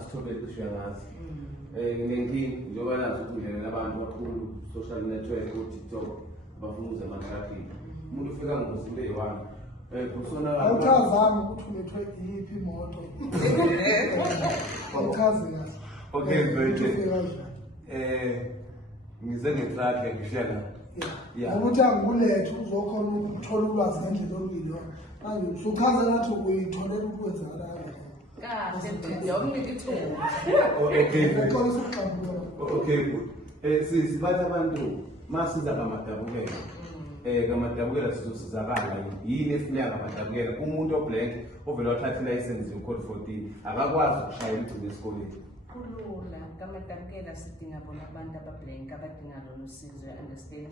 sithobele cishe ngazi. Nginenkingi njengoba nazi ukudlela abantu kakhulu social network ku-TikTok bafuna ukuze ama-traffic. Umuntu ufika ngosuku leyi-1 kusona awuchazanga ukuthi ulethwe iyiphi imoto. Awuchazi kahle. Okay, mfethu. Ngize ngetruck ngishiya la. Yeah. Ukuthi angikulethe uzokhona ukuthola ulwazi ngendlela oluyilo. Manje usuchaza nathi uyitholela ukwenzakala. Kahle yonke ithuba. Okay, good. Sibatha abantu masiza kamadabukela. Kamadabukela sizosizakala yini esifuneka kamadabukela umuntu oblank ovela wathatha license code 14 akakwazi ukushayela igcine esikoleni. Kulula kamadabukela sidinga bona abantu abablank abadinga lolu sizo understand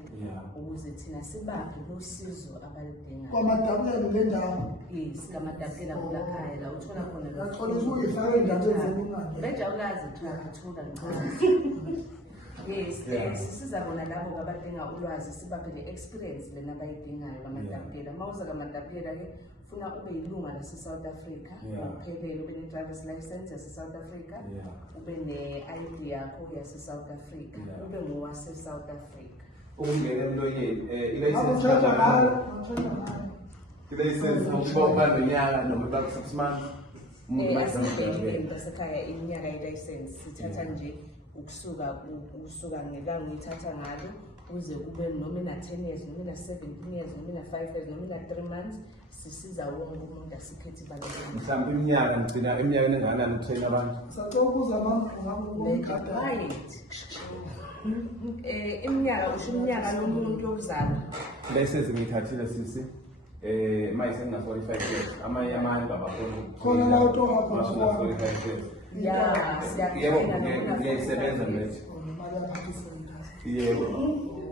ukuze thina sibaphe lo sizo abalidinga. Kamadabukela le ndawo. Yes, kamadabukela kulakhaya la uthola khona lo. Axolisa uyifaka indaba eziningi. Benja ulazi thola Yes, sisiza bona labo abadinga ulwazi sibaphe le experience lena abayidingayo kamadabukela. Mawuza kamadabukela ke funa ube yilunga lase South Africa, uphelele ube ne driver's license yase South Africa, ube ne ID yakho yase South Africa, ube ngowase South Africa. Ungena emlonyeni i-license i-license ukubamba nonyaka noma back 6 months. Basekhaya iminyaka ye-license sithatha nje ukusuka ngelanga ngithatha ngalo uze kube noma na 10 years noma na 17 years noma na 5 years noma na 3 months sisiza wonke umuntu asikhethi balekile. Mhlawumbe iminyaka ngicina eminyakeni engakanani ukutrain abantu. Sacokuza abantu iminyaka usho iminyaka yomuntu yokuzalwa. License ngithathile sisi mayise ngina 45 years amanye abantu abakhona khona la utohamba 45 years. Yebo ngiyasebenza manje. Yebo.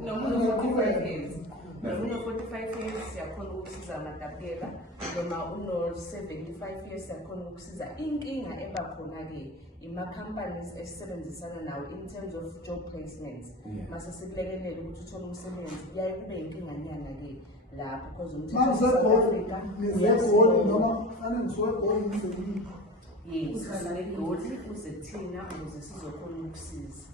Nomuntu 45 years. Nomuntu 45 years siyakhona ukusiza amadabukela noma uno 75 years siyakhona ukusiza. Inkinga ebakhona ke ima-companies esisebenzisana nawo in terms of job placements. Mase sikulekelele ukuthi uthole umsebenzi yaye kube inkinganyana ke lapho because umthetho noma ane ngisoegoli ngisebenzi. Yes, usanegoli uze thina ukuze sizokhona ukusiza.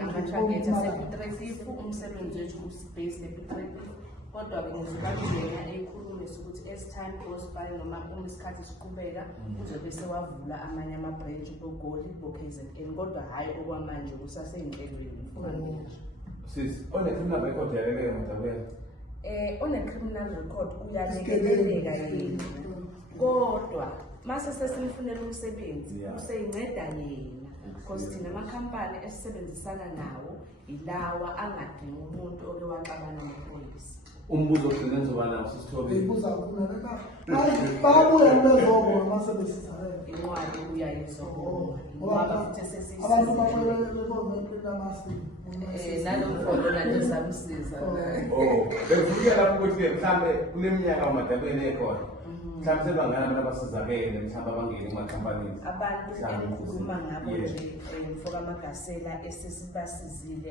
Ama-target asePitresifu umsebenzi wethu usibase ePitresifu kodwa bengizobaluleka ekhulume ukuthi as time goes by noma uma isikhathi siqhubeka uzobe sewavula amanye ama-branch boGoli bo-KZN kodwa hhayi okwamanje kusaseyinhlelweni. Sis, one-criminal record yaleke Madabukela? One-criminal record uyalekeleleka yena kodwa mase sesimfunela umsebenzi useyinceda yena because thina amakhampani esisebenzisana nawo ilawa angadingi umuntu oke waxabana nephoyisa. Umbuzo osebenza nawo sisithobe. Ibuza kunaleka. Babuya bezobona mase besizakela. Incwadi uyayizobona. Ngoba futhi sesisiza. Abantu babona namasi. Nalokho lento samsiza. Bekufikela lapho ukuthi mhlambe kuleminyaka uMadabukela ekhona. Mhlambe sebangana abantu abasizakele mhlambe abangeni emakhampanini. Abantu engikhuluma ngabo nje mfoka amagasela esesibasizile